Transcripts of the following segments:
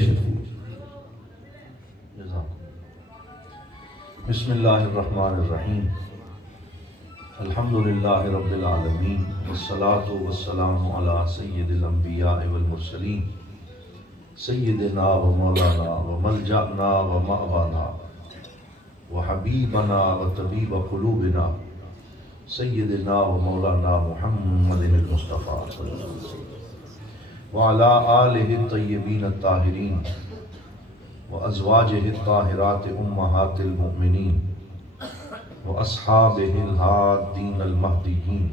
تشریف بسم اللہ الرحمن الرحیم الحمدللہ رب العالمین والصلاة والسلام علی سید الانبیاء والمرسلین سیدنا و مولانا و ملجأنا و مأوانا و حبیبنا و طبیب قلوبنا سیدنا و مولانا محمد المصطفیٰ وعلی آلہ الطیبین الطاہرین وازواجہ الطاہرات امہات المؤمنین واصحابہ الہادین المہدیین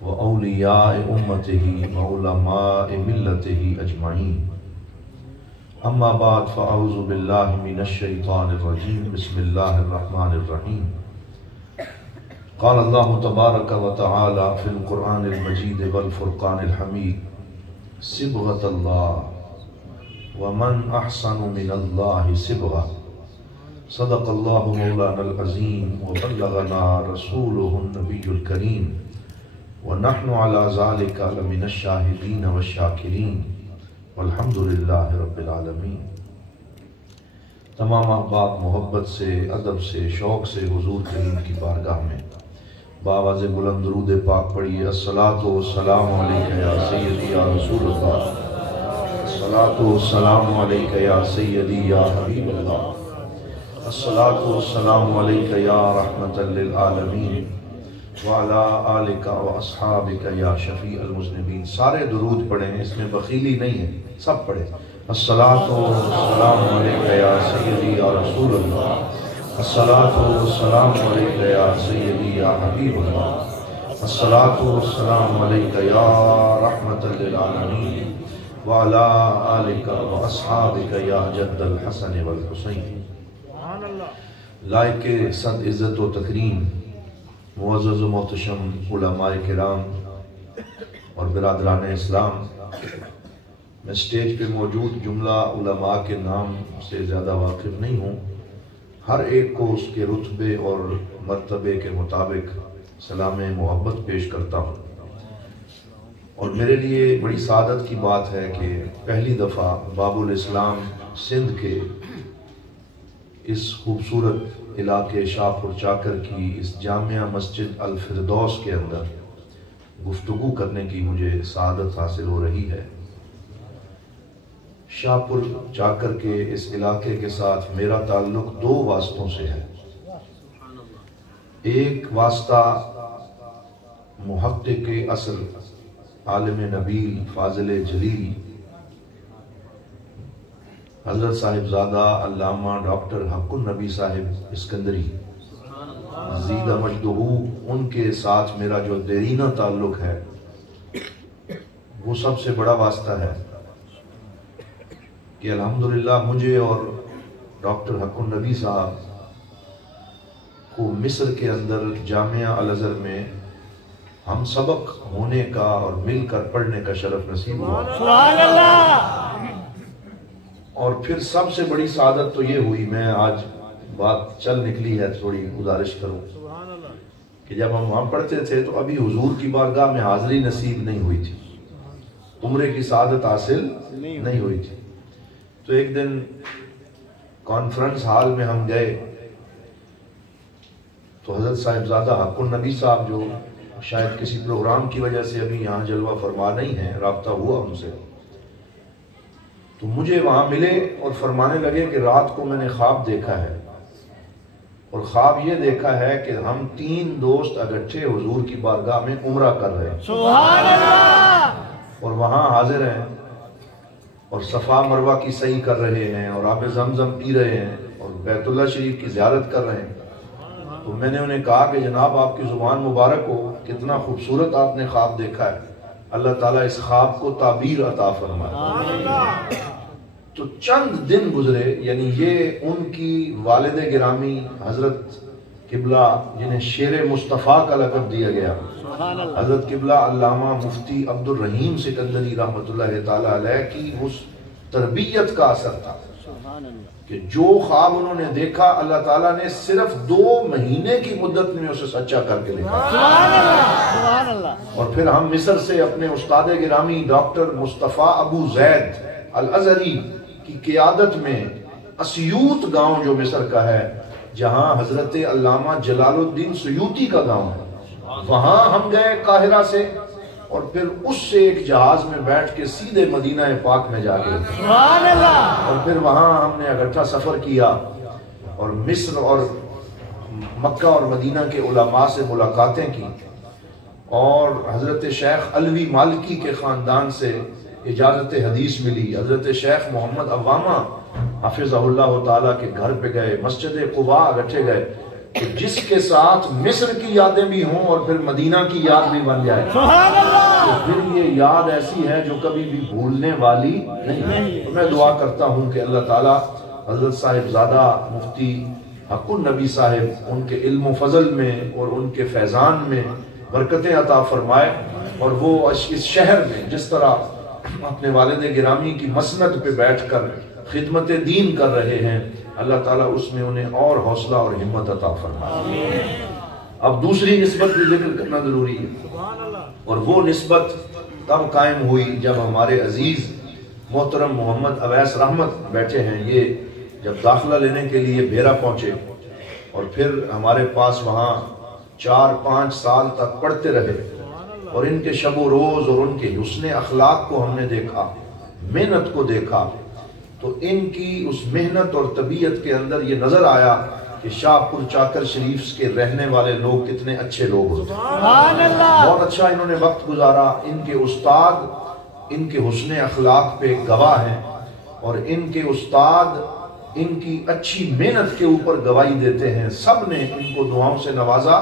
واولیاء امتہ وعلماء ملتہ اجمعین اما بعد فاعوذ باللہ من الشیطان الرجیم بسم اللہ الرحمن الرحیم قال اللہ تبارک و تعالی فی القرآن المجید والفرقان الحمید صبغۃ اللہ ومن احسن من اللہ صبغہ صدق اللہ مولانا العظیم وبلغنا رسولہ النبی الکریم ونحن علی ذالک لمن الشاہدین والشاکرین والحمدللہ رب العالمین۔ تمام احباب محبت سے، ادب سے، شوق سے حضور کریم کی بارگاہ میں بآواز بلند درود پاک پڑھیے الصلاۃ والسلام علیک یا سیدی یا رسول اللہ، الصلاۃ والسلام علیک یا سیدی یا حبیب اللہ، الصلاۃ والسلام علیک یا رحمۃ للعالمین وعلی آلک و اصحابک یا شفیع المذنبین۔ سارے درود پڑھیں، اس میں بخیلی نہیں ہے، سب پڑھیں۔ الصلاۃ والسلام علیک یا سیدی یا رسول اللہ، الصلاۃ والسلام علیک یا سیدی یا حبیب اللہ، الصلاۃ والسلام علیک یا رحمۃ للعالمین وعلی آلک و اصحابک یا جد الحسن والحسین۔ لائق صد عزت و تکریم معزز و محتشم علماء کرام اور برادران اسلام، میں سٹیج پہ موجود جملہ علماء کے نام سے زیادہ واقف نہیں ہوں، ہر ایک کو اس کے رتبے اور مرتبے کے مطابق سلام محبت پیش کرتا ہوں، اور میرے لیے بڑی سعادت کی بات ہے کہ پہلی دفعہ باب الاسلام سندھ کے اس خوبصورت علاقے شاہپور چاکر کی اس جامعہ مسجد الفردوس کے اندر گفتگو کرنے کی مجھے سعادت حاصل ہو رہی ہے۔ شاہپور چاکر کے اس علاقے کے ساتھ میرا تعلق دو واسطوں سے ہے۔ ایک واسطہ محقق اصل، عالم نبیل، فاضل جلیل حضرت صاحبزادہ علامہ ڈاکٹر حق النبی صاحب اسکندری زیدہ مجدہ، ان کے ساتھ میرا جو دیرینہ تعلق ہے وہ سب سے بڑا واسطہ ہے کہ الحمدللہ مجھے اور ڈاکٹر حق النبی صاحب کو مصر کے اندر جامعہ الازہر میں ہم سبق ہونے کا اور مل کر پڑھنے کا شرف نصیب ہوا۔ سبحان اللہ۔ اور پھر سب سے بڑی سعادت تو یہ ہوئی، میں آج بات چل نکلی ہے تھوڑی گزارش کروں کہ جب ہم وہاں پڑھتے تھے تو ابھی حضور کی بارگاہ میں حاضری نصیب نہیں ہوئی تھی، عمرے کی سعادت حاصل نہیں ہوئی تھی۔ تو ایک دن کانفرنس ہال میں ہم گئے تو حضرت صاحبزادہ حق النبی صاحب، جو شاید کسی پروگرام کی وجہ سے ابھی یہاں جلوہ فرما نہیں ہے، رابطہ ہوا ان سے، تو مجھے وہاں ملے اور فرمانے لگے کہ رات کو میں نے خواب دیکھا ہے، اور خواب یہ دیکھا ہے کہ ہم 3 دوست اکٹھے حضور کی بارگاہ میں عمرہ کر رہے ہیں، سبحان اللہ، اور وہاں حاضر ہیں اور صفا مروہ کی سعی کر رہے ہیں اور آب زمزم پی رہے ہیں اور بیت اللہ شریف کی زیارت کر رہے ہیں۔ تو میں نے انہیں کہا کہ جناب آپ کی زبان مبارک ہو، کتنا خوبصورت آپ نے خواب دیکھا ہے، اللہ تعالیٰ اس خواب کو تعبیر عطا فرمائے۔ تو چند دن گزرے، یعنی یہ ان کی والد گرامی حضرت قبلہ جنہیں شیر مصطفیٰ کا لقب دیا گیا، حضرت قبلہ علامہ مفتی عبد الرحیم سکندری رحمۃ اللہ تعالیٰ علیہ کی اس تربیت کا اثر تھا کہ جو خواب انہوں نے دیکھا اللہ تعالیٰ نے صرف 2 مہینے کی مدت میں اسے سچا کر کے دکھایا۔ اور پھر ہم مصر سے اپنے استاد گرامی ڈاکٹر مصطفیٰ ابو زید الازہری کی قیادت میں اسیوط گاؤں جو مصر کا ہے، جہاں حضرت علامہ جلال الدین سیوطی کا گاؤں ہے، وہاں ہم گئے قاہرہ سے، اور پھر اس سے ایک جہاز میں بیٹھ کے سیدھے مدینہ پاک میں جا گئے، اور پھر وہاں ہم نے اکٹھا سفر کیا اور مصر اور مکہ اور مدینہ کے علماء سے ملاقاتیں کی، اور حضرت شیخ علوی مالکی کے خاندان سے اجازت حدیث ملی، حضرت شیخ محمد عوامہ حفظہ اللہ تعالیٰ کے گھر پہ گئے، مسجد قباء اکٹھے گئے کہ جس کے ساتھ مصر کی یادیں بھی ہوں اور پھر مدینہ کی یاد بھی بن جائے، تو پھر یہ یاد ایسی ہے جو کبھی بھی بھولنے والی نہیں۔ تو میں دعا کرتا ہوں کہ اللہ تعالیٰ حضرت صاحب زادہ مفتی حق النبی صاحب ان کے علم و فضل میں اور ان کے فیضان میں برکتیں عطا فرمائے، اور وہ اس شہر میں جس طرح اپنے والد گرامی کی مسند پہ بیٹھ کر خدمت دین کر رہے ہیں، اللہ تعالیٰ اس میں انہیں اور حوصلہ اور ہمت عطا فرمائے۔ اب دوسری نسبت بھی ذکر کرنا ضروری ہے، اور وہ نسبت تب قائم ہوئی جب ہمارے عزیز محترم محمد اویس رحمت بیٹھے ہیں، یہ جب داخلہ لینے کے لیے بیرا پہنچے اور پھر ہمارے پاس وہاں 4-5 سال تک پڑھتے رہے، اور ان کے شب و روز اور ان کے حسن اخلاق کو ہم نے دیکھا، محنت کو دیکھا، تو ان کی اس محنت اور طبیعت کے اندر یہ نظر آیا کہ شاہ پور چاکر شریف کے رہنے والے لوگ کتنے اچھے لوگ ہوتے ہیں۔ بہت اچھا انہوں نے وقت گزارا، ان کے استاد ان کے حسن اخلاق پہ گواہ ہیں، اور ان کے استاد ان کی اچھی محنت کے اوپر گواہی دیتے ہیں۔ سب نے ان کو دعاؤں سے نوازا،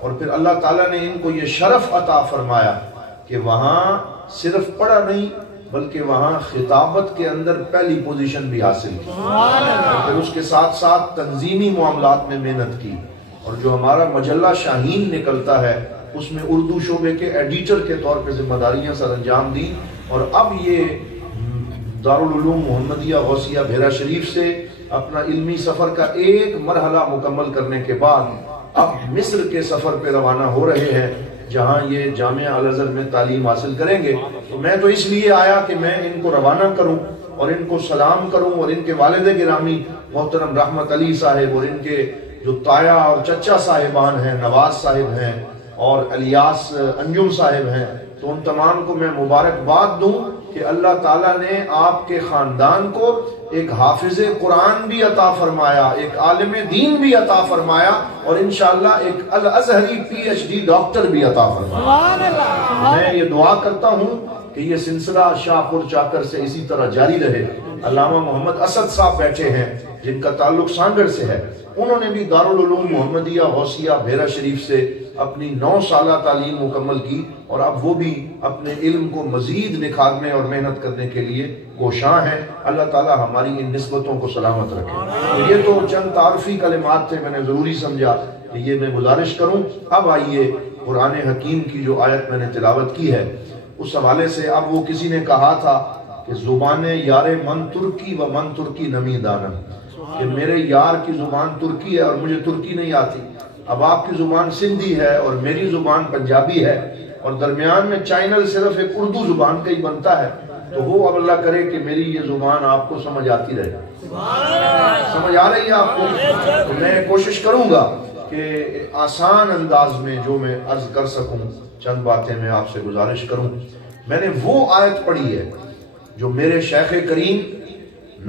اور پھر اللہ تعالیٰ نے ان کو یہ شرف عطا فرمایا کہ وہاں صرف پڑھا نہیں بلکہ وہاں خطابت کے اندر پہلی پوزیشن بھی حاصل کی، اور پھر اس کے ساتھ ساتھ تنظیمی معاملات میں محنت کی، اور جو ہمارا مجلہ شاہین نکلتا ہے اس میں اردو شعبے کے ایڈیٹر کے طور پہ ذمہ داریاں سر انجام دی، اور اب یہ دارالعلوم محمدیہ غوثیہ بھیرا شریف سے اپنا علمی سفر کا ایک مرحلہ مکمل کرنے کے بعد اب مصر کے سفر پہ روانہ ہو رہے ہیں، جہاں یہ جامعہ الازہر میں تعلیم حاصل کریں گے۔ تو میں تو اس لیے آیا کہ میں ان کو روانہ کروں اور ان کو سلام کروں، اور ان کے والد گرامی محترم رحمت علی صاحب اور ان کے جو تایا اور چچا صاحبان ہیں، نواز صاحب ہیں اور الیاس انجم صاحب ہیں، تو ان تمام کو میں مبارکباد دوں کہ اللہ تعالیٰ نے آپ کے خاندان کو ایک حافظ قرآن بھی عطا فرمایا، ایک عالم دین بھی عطا فرمایا، اور انشاءاللہ ایک الازہری PhD ڈاکٹر بھی عطا فرمایا۔ میں یہ دعا کرتا ہوں کہ یہ سلسلہ شاہ پور چاکر سے اسی طرح جاری رہے۔ علامہ محمد اسد صاحب بیٹھے ہیں جن کا تعلق سانگڑ سے ہے، انہوں نے بھی دارالعلوم محمدیہ غوثیہ بھیرا شریف سے اپنی 9 سالہ تعلیم مکمل کی، اور اب وہ بھی اپنے علم کو مزید نکھارنے اور محنت کرنے کے لیے کوشاں ہیں۔ اللہ تعالی ہماری ان نسبتوں کو سلامت رکھے۔ یہ تو چند تعارفی کلمات تھے، میں نے ضروری سمجھا کہ یہ میں گزارش کروں۔ اب آئیے قرآن حکیم کی جو آیت میں نے تلاوت کی ہے اس حوالے سے، اب وہ کسی نے کہا تھا کہ زبان یار من ترکی و من ترکی نمی دانم، کہ میرے یار کی زبان ترکی ہے اور مجھے ترکی نہیں آتی۔ اب آپ کی زبان سندھی ہے اور میری زبان پنجابی ہے، اور درمیان میں چینل صرف ایک اردو زبان کا ہی بنتا ہے، تو وہ اب اللہ کرے کہ میری یہ زبان آپ کو سمجھ آتی رہے۔ سمجھ آ رہی ہے آپ کو؟ تو میں کوشش کروں گا کہ آسان انداز میں جو میں عرض کر سکوں چند باتیں میں آپ سے گزارش کروں۔ میں نے وہ آیت پڑھی ہے جو میرے شیخ کریم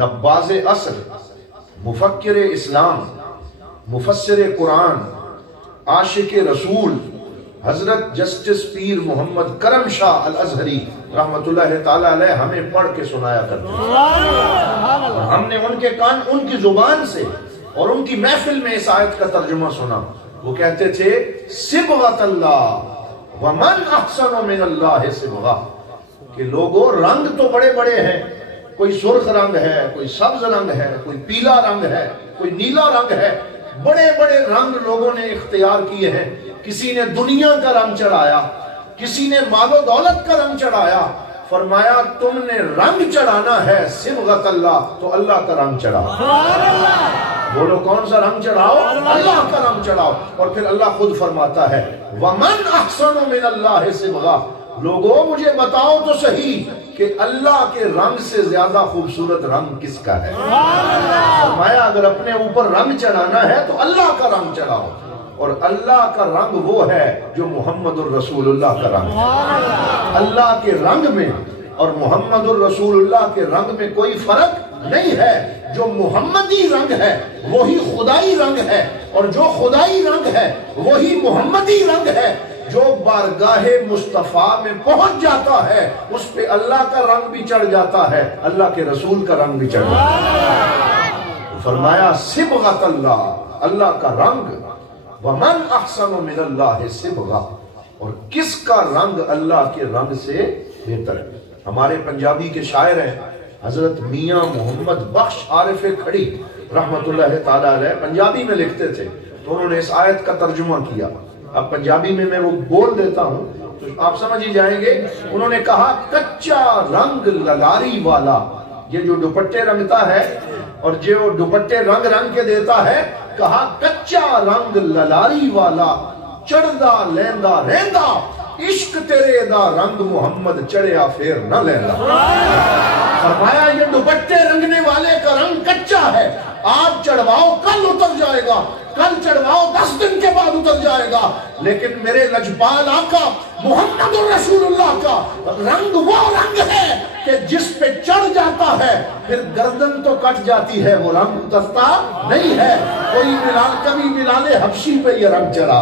نباز اصل، مفکر اسلام، مفسر قرآن، عاشق رسول حضرت جسٹس پیر محمد کرم شاہ الازہری رحمت اللہ تعالی علیہ ہمیں پڑھ کے سنایا کرتے ہیں، اور ہم نے ان کے کان ان کی زبان سے اور ان کی محفل میں اس آیت کا ترجمہ سنا۔ وہ کہتے تھے صبغۃ اللہ ومن احسن من اللہ صبغہ، کہ لوگوں رنگ تو بڑے بڑے ہیں، کوئی سرخ رنگ ہے، کوئی سبز رنگ ہے، کوئی پیلا رنگ ہے، کوئی نیلا رنگ ہے، بڑے بڑے رنگ لوگوں نے اختیار کیے ہیں۔ کسی نے دنیا کا رنگ چڑھایا، کسی نے مال و دولت کا رنگ چڑھایا، فرمایا تم نے رنگ چڑھانا ہے صبغۃ اللہ تو اللہ کا رنگ چڑھاؤ۔ بولو کون سا رنگ چڑھاؤ؟ اللہ کا رنگ چڑھاؤ۔ اور پھر اللہ خود فرماتا ہے وَمَنْ أَحْسَنُ مِنَ اللَّهِ صِبْغَةً، لوگوں مجھے بتاؤ تو صحیح کہ اللہ کے رنگ سے زیادہ خوبصورت رنگ کس کا ہے؟ فرمایا اگر اپنے اوپر رنگ چڑھانا ہے تو اللہ کا رنگ چڑھاؤ، اور اللہ کا رنگ وہ ہے جو محمد الرسول اللہ کا رنگ ہے۔ اللہ کے رنگ میں اور محمد الرسول اللہ کے رنگ میں کوئی فرق نہیں ہے۔ جو محمدی رنگ ہے وہی خدائی رنگ ہے، اور جو خدائی رنگ ہے وہی محمدی رنگ ہے۔ جو بارگاہ مصطفیٰ میں پہنچ جاتا ہے اس پہ اللہ کا رنگ بھی چڑھ جاتا ہے، اللہ کے رسول کا رنگ بھی چڑھ جاتا ہے۔ فرمایا صبغۃ اللہ، اللہ کا رنگ، ومن احسن من اللہ صبغہ، اور کس کا رنگ اللہ کے رنگ سے بہتر ہے۔ ہمارے پنجابی کے شاعر ہیں حضرت میاں محمد بخش عارف کھڑی رحمت اللہ تعالی علیہ، پنجابی میں لکھتے تھے، تو انہوں نے اس آیت کا ترجمہ کیا۔ اب پنجابی میں وہ بول دیتا ہوں تو آپ سمجھ ہی جائیں گے۔ انہوں نے کہا کچا رنگ للاری والا، یہ جو دوپٹے رنگتا ہے اور جو دوپٹے رنگ رنگ کے دیتا ہے، کہا کچا رنگ للاری والا چڑھدا لیندا رہندا، عشق تیرے دا رنگ محمد چڑھیا پھر نہ لیندا۔ فرمایا یہ دوپٹے رنگنے والے کا رنگ کچا ہے، آج چڑھواؤ کل اتر جائے گا، کل چڑھواؤ 10 دن کے بعد اتر جائے گا، لیکن میرے لجپال آقا محمد رسول اللہ کا رنگ وہ رنگ ہے کہ جس پہ چڑھ جاتا ہے پھر گردن تو کٹ جاتی ہے، وہ رنگ اترتا نہیں ہے۔ کوئی کبھی بلال حبشی پہ یہ رنگ چڑھا،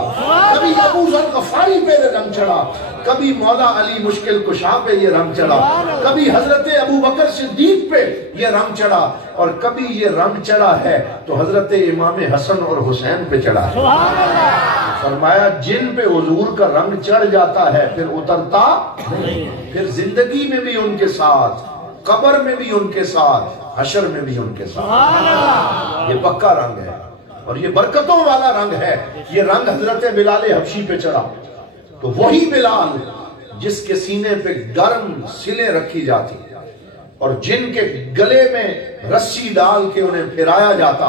کبھی ابو ذر غفاری پہ یہ رنگ چڑھا، کبھی مولا علی مشکل کشا پہ یہ رنگ چڑھا، کبھی حضرت ابو بکر صدیق پہ یہ رنگ چڑھا، اور کبھی یہ رنگ چڑھا ہے تو حضرت امام حسن اور حسین پہ چڑھا ہے۔ فرمایا جن پہ حضور کا رنگ چڑھ جاتا ہے پھر اترتا نہیں، پھر زندگی میں بھی ان کے ساتھ، قبر میں بھی ان کے ساتھ، حشر میں بھی ان کے ساتھ۔ یہ پکا رنگ ہے اور یہ برکتوں والا رنگ ہے۔ یہ رنگ حضرت بلال حبشی پہ چڑھا تو وہی بلال جس کے سینے پہ گرم سلیں رکھی جاتی اور جن کے گلے میں رسی ڈال کے انہیں پھرایا جاتا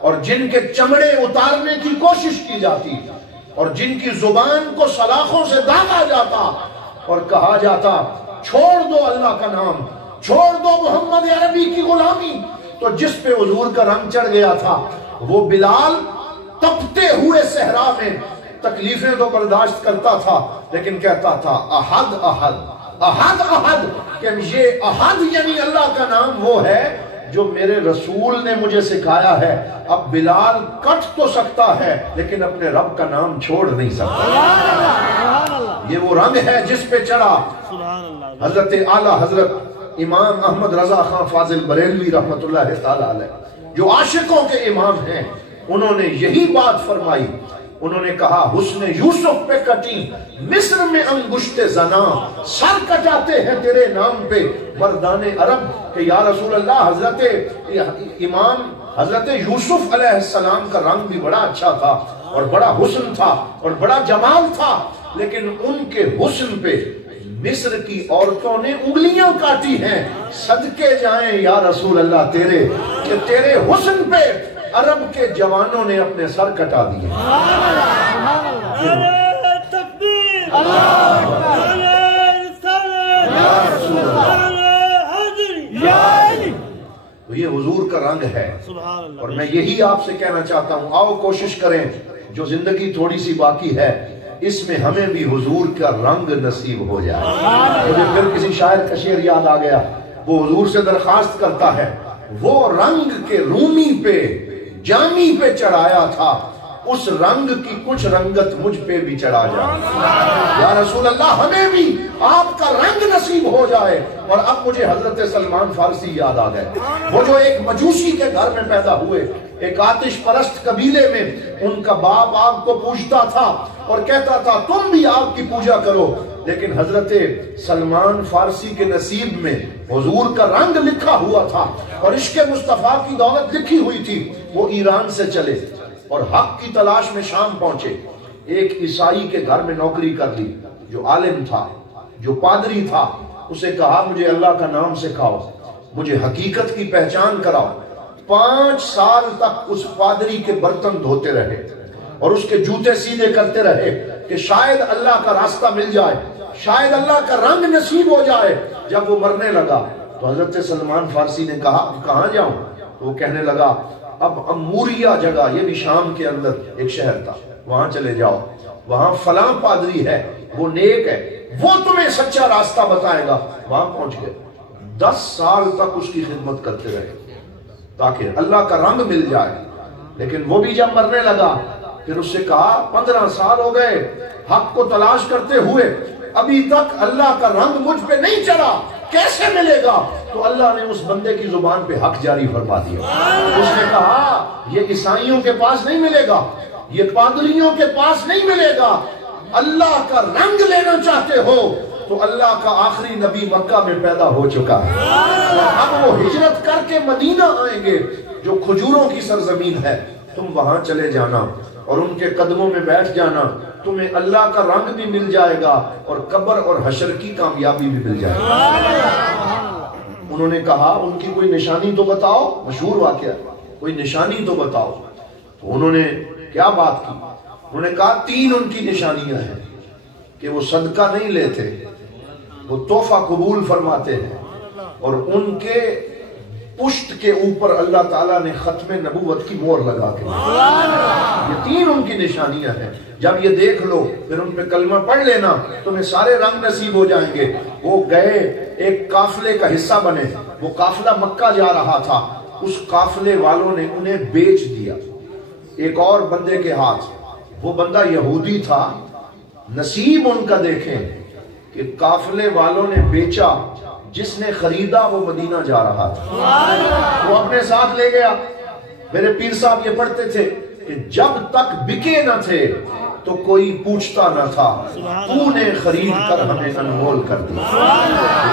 اور جن کے چمڑے اتارنے کی کوشش کی جاتی اور جن کی زبان کو سلاخوں سے داغا جاتا اور کہا جاتا چھوڑ دو اللہ کا نام، چھوڑ دو محمد عربی کی غلامی، تو جس پہ حضور کا رنگ چڑھ گیا تھا وہ بلال تپتے ہوئے صحرا میں تکلیفیں تو برداشت کرتا تھا لیکن کہتا تھا احد احد احد احد، کہ یہ احد یعنی اللہ کا نام وہ ہے جو میرے رسول نے مجھے سکھایا ہے۔ اب بلال کٹ تو سکتا ہے لیکن اپنے رب کا نام چھوڑ نہیں سکتا۔ یہ وہ رنگ ہے جس پہ چڑھا حضرت اعلیٰ حضرت امام احمد رضا خان فاضل بریلوی رحمت اللہ تعالی علیہ، جو عاشقوں کے امام ہیں۔ انہوں نے یہی بات فرمائی، انہوں نے کہا حسن یوسف پہ کٹی مصر میں انگشت زنا، سر کٹاتے ہیں تیرے نام پہ مردان عرب، کہ یا رسول اللہ حضرت امام حضرت یوسف علیہ السلام کا رنگ بھی بڑا اچھا تھا اور بڑا حسن تھا اور بڑا جمال تھا، لیکن ان کے حسن پہ مصر کی عورتوں نے انگلیاں کاٹی ہیں۔ صدقے جائیں یا رسول اللہ تیرے کہ تیرے حسن پہ عرب کے جوانوں نے اپنے سر کٹا دیے۔ تو یہ حضور کا رنگ ہے اور میں یہی آپ سے کہنا چاہتا ہوں، آؤ کوشش کریں جو زندگی تھوڑی سی باقی ہے اس میں ہمیں بھی حضور کا رنگ نصیب ہو جائے۔ مجھے پھر کسی شاعر کا شعر یاد آ گیا، وہ حضور سے درخواست کرتا ہے وہ رنگ کے رومی پہ جامی پہ چڑھایا تھا، اس رنگ کی کچھ رنگت مجھ پہ بھی چڑھا جائے۔ یا رسول اللہ ہمیں بھی آپ کا رنگ نصیب ہو جائے۔ اور اب مجھے حضرت سلمان فارسی یاد آ گئے، وہ جو ایک مجوسی کے گھر میں پیدا ہوئے، ایک آتش پرست قبیلے میں، ان کا باپ آگ کو پوجتا تھا اور کہتا تھا تم بھی آگ کی پوجا کرو، لیکن حضرت سلمان فارسی کے نصیب میں حضور کا رنگ لکھا ہوا تھا اور عشق مصطفیٰ کی دولت لکھی ہوئی تھی۔ وہ ایران سے چلے اور حق کی تلاش میں شام پہنچے، ایک عیسائی کے گھر میں نوکری کر لی جو عالم تھا، جو پادری تھا۔ اسے کہا مجھے اللہ کا نام سکھاؤ، مجھے حقیقت کی پہچان کراؤ۔ 5 سال تک اس پادری کے برتن دھوتے رہے اور اس کے جوتے سیدھے کرتے رہے کہ شاید اللہ کا راستہ مل جائے، شاید اللہ کا رنگ نصیب ہو جائے۔ جب وہ مرنے لگا تو حضرت سلمان فارسی نے کہا کہاں جاؤں؟ تو وہ کہنے لگا اب اموریہ جگہ، یہ بھی شام کے اندر ایک شہر تھا، وہاں چلے جاؤ، وہاں فلاں پادری ہے، وہ نیک ہے، وہ تمہیں سچا راستہ بتائے گا۔ وہاں پہنچ گئے، 10 سال تک اس کی خدمت کرتے رہے تاکہ اللہ کا رنگ مل جائے۔ لیکن وہ بھی جب مرنے لگا پھر اس سے کہا 15 سال ہو گئے حق کو تلاش کرتے ہوئے، ابھی تک اللہ کا رنگ مجھ پہ نہیں چڑھا، کیسے ملے گا؟ تو اللہ نے اس بندے کی زبان پہ حق جاری فرما دیا۔ اس نے کہا یہ عیسائیوں کے پاس نہیں ملے گا، یہ پادریوں کے پاس نہیں ملے گا، اللہ کا رنگ لینا چاہتے ہو تو اللہ کا آخری نبی مکہ میں پیدا ہو چکا ہے، اب وہ ہجرت کر کے مدینہ آئیں گے جو کھجوروں کی سرزمین ہے، تم وہاں چلے جانا اور ان کے قدموں میں بیٹھ جانا، تمہیں اللہ کا رنگ بھی مل جائے گا اور قبر اور حشر کی کامیابی بھی مل جائے گا۔ انہوں نے کہا ان کی کوئی نشانی تو بتاؤ، مشہور واقعہ، کوئی نشانی تو بتاؤ۔ تو انہوں نے کیا بات کی؟ انہوں نے کہا 3 ان کی نشانیاں ہیں کہ وہ صدقہ نہیں لیتے، وہ تحفہ قبول فرماتے ہیں، اور ان کے پشت کے اوپر اللہ تعالیٰ نے ختم نبوت کی مور لگا کے، یہ 3 ان کی نشانیاں ہیں۔ جب یہ دیکھ لو پھر ان پہ کلمہ پڑھ لینا، تمہیں سارے رنگ نصیب ہو جائیں گے۔ وہ گئے، ایک قافلے کا حصہ بنے، وہ قافلہ مکہ جا رہا تھا، اس قافلے والوں نے انہیں بیچ دیا ایک اور بندے کے ہاتھ۔ وہ بندہ یہودی تھا، نصیب ان کا دیکھیں کہ قافلے والوں نے بیچا، جس نے خریدا وہ مدینہ جا رہا تھا، وہ اپنے ساتھ لے گیا۔ میرے پیر صاحب یہ پڑھتے تھے کہ جب تک بکے نہ تھے تو کوئی پوچھتا نہ تھا، تو نے خرید کر ہمیں انمول کر دیا۔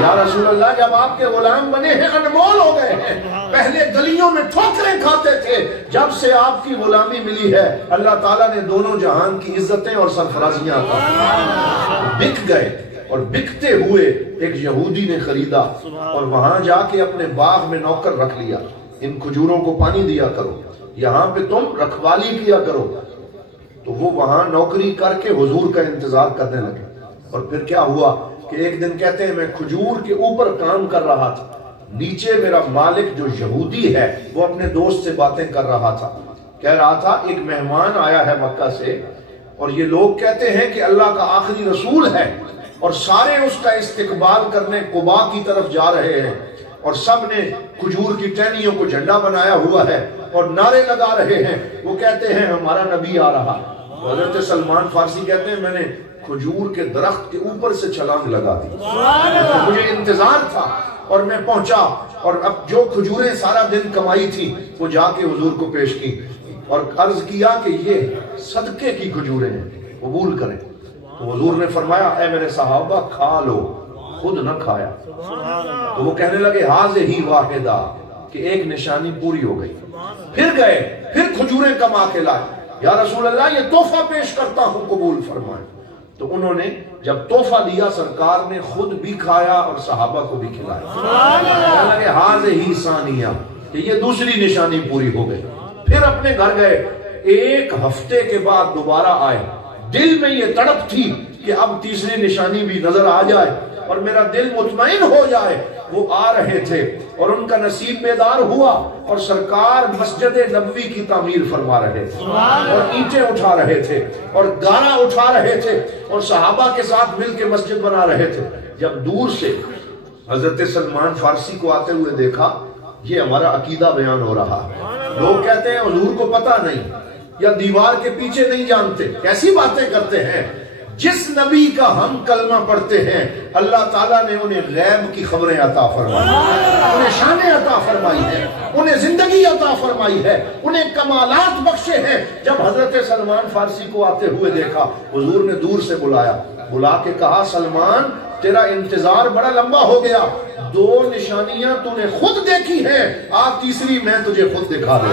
یا رسول اللہ جب آپ کے غلام بنے ہیں انمول ہو گئے ہیں، پہلے گلیوں میں ٹھوکریں کھاتے تھے، جب سے آپ کی غلامی ملی ہے اللہ تعالیٰ نے دونوں جہان کی عزتیں اور سرفرازیاں عطا کی۔ بک گئے اور بکتے ہوئے ایک یہودی نے خریدا اور وہاں جا کے اپنے باغ میں نوکر رکھ لیا، ان کھجوروں کو پانی دیا کرو، یہاں پہ تم رکھوالی کیا کرو۔ تو وہ وہاں نوکری کر کے حضور کا انتظار کرنے لگے۔ اور پھر کیا ہوا کہ ایک دن کہتے ہیں میں کھجور کے اوپر کام کر رہا تھا، نیچے میرا مالک جو یہودی ہے وہ اپنے دوست سے باتیں کر رہا تھا، کہہ رہا تھا ایک مہمان آیا ہے مکہ سے اور یہ لوگ کہتے ہیں کہ اللہ کا آخری رسول ہے، اور سارے اس کا استقبال کرنے قباء کی طرف جا رہے ہیں، اور سب نے کھجور کی ٹہنیوں کو جھنڈا بنایا ہوا ہے اور نعرے لگا رہے ہیں، وہ کہتے ہیں ہمارا نبی آ رہا۔ حضرت سلمان فارسی کہتے ہیں میں نے کھجور کے درخت کے اوپر سے چھلانگ لگا دی، مجھے انتظار تھا اور میں پہنچا، اور اب جو کھجوریں سارا دن کمائی تھی وہ جا کے حضور کو پیش کی اور عرض کیا کہ یہ صدقے کی کھجوریں ہیں، قبول کریں۔ تو حضور نے فرمایا اے میرے صحابہ کھا لو، خود نہ کھایا۔ تو وہ کہنے لگے ہی واحدہ، کہ ایک نشانی پوری ہو گئی۔ پھر گئے، پھر کھجوریں کما کے لائے، یا رسول اللہ یہ تحفہ پیش کرتا ہوں قبول فرمائیں۔ تو انہوں نے جب تحفہ دیا سرکار نے خود بھی کھایا اور صحابہ کو بھی کھلایا۔ کہنے لگے ہی ثانیہ، کہ یہ دوسری نشانی پوری ہو گئی۔ پھر اپنے گھر گئے، 1 ہفتے کے بعد دوبارہ آئے، دل میں یہ تڑپ تھی کہ اب تیسری نشانی بھی نظر آ جائے اور میرا دل مطمئن ہو جائے۔ وہ آ رہے تھے اور ان کا نصیب بیدار ہوا اور سرکار مسجد نبوی کی تعمیر فرما رہے تھے اور اینٹیں اٹھا رہے تھے اور گارا اٹھا رہے تھے اور صحابہ کے ساتھ مل کے مسجد بنا رہے تھے۔ جب دور سے حضرت سلمان فارسی کو آتے ہوئے دیکھا، یہ ہمارا عقیدہ بیان ہو رہا ہے، لوگ کہتے ہیں حضور کو پتہ نہیں یا دیوار کے پیچھے نہیں جانتے، کیسی باتیں کرتے ہیں؟ جس نبی کا ہم کلمہ پڑھتے ہیں اللہ تعالیٰ نے انہیں غیب کی خبریں عطا فرمائی، انہیں شانیں عطا فرمائی ہیں، انہیں زندگی عطا فرمائی ہے، انہیں کمالات بخشے ہیں۔ جب حضرت سلمان فارسی کو آتے ہوئے دیکھا، حضور نے دور سے بلایا، بلا کے کہا سلمان تیرا انتظار بڑا لمبا ہو گیا، 2 نشانیاں تو نے خود دیکھی ہیں، آج تیسری میں تجھے خود دکھا دوں۔